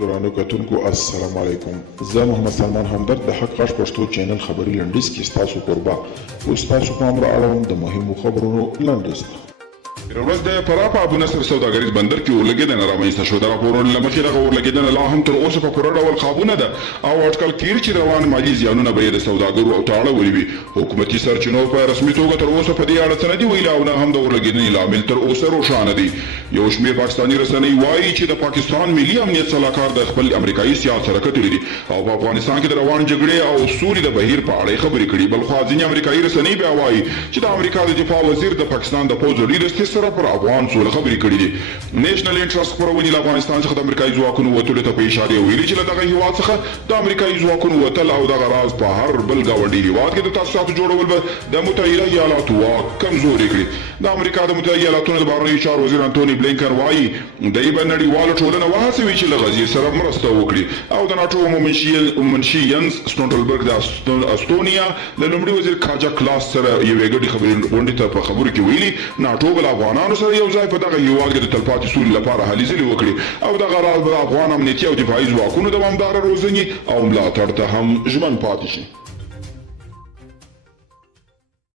درانو کتونکو السلام علیکم. زه محمد سلمان همدرد د حق غږ پښتو چینل خبري لنډیز کې ستاسو قربا اوس تاسو پام را اړوم د مهمو خبرونو لنډیز ته. ورځ د فراه په ابو نصر سوداګریز بندر کې اورلګیدنه رامنځته شوه. د راپورونو له مخې دغه اورلګیدنه لا هم تر اوسه په پوره ډول قابو نه ده او اټکل کېږي چې روان مالي زیانونه به یې د سوداګرو او تړاړولي وي. حکومتي سرچینو په رسمي توګه تر اوسه په دې اړه څه نه دي ویلي او نه هم د اورلګیدنې لامل تر اوسه روښانه دی. یو شمېر پاکستاني رسنۍ وایي چې د پاکستان ملي امنیت سلاکار د خپل امریکایي سیاحت سره کتلي دي او په افغانستان کې د روان جګړې او سولې د بهیر په اړه خبرې کړي. بلخوا ځینې امریکایي رسنۍ بیا وایي چې د امریکا د دفاع وزیر د پاکستان د پوځ له لیدستې سره پر افغان سوله خبرې کړي دي. نېشنل انټرست خپرونې له افغانستان څخه د امریکایي ځواکونو وتلو ته په اشارې ویلي چې له دغه هېواد څخه د امریکایي ځواکونو وتل او دغه راز په هر بل ګاونډي هېواد کې د تاسیساتو جوړول به د متحده ایالاتو واک کمزوري کړي. د امریکا د متحده ایالاتونو د بهرنیو چارو وزیر انټوني بلینکن وایي دی به نړیواله ټولنه وهڅوي چې له غزې سره مرسته وکړي او د ناټو منشي ینس سټولټنبرګ د استونیا د لومړي وزیر کاجا کلاس سره یوې ګډې خبرې غونډې ته په خبرو کې ویلي ناټو به له افغانانو سره یو ځای په دغه هېواد کې د تلپاتې سولې لپاره هلې ځلې وکړي او دغه راز به د افغان امنیتي او دفاعي ځواکونو دوامداره روزنې او ملاتړ ته هم ژمن پاتې شي.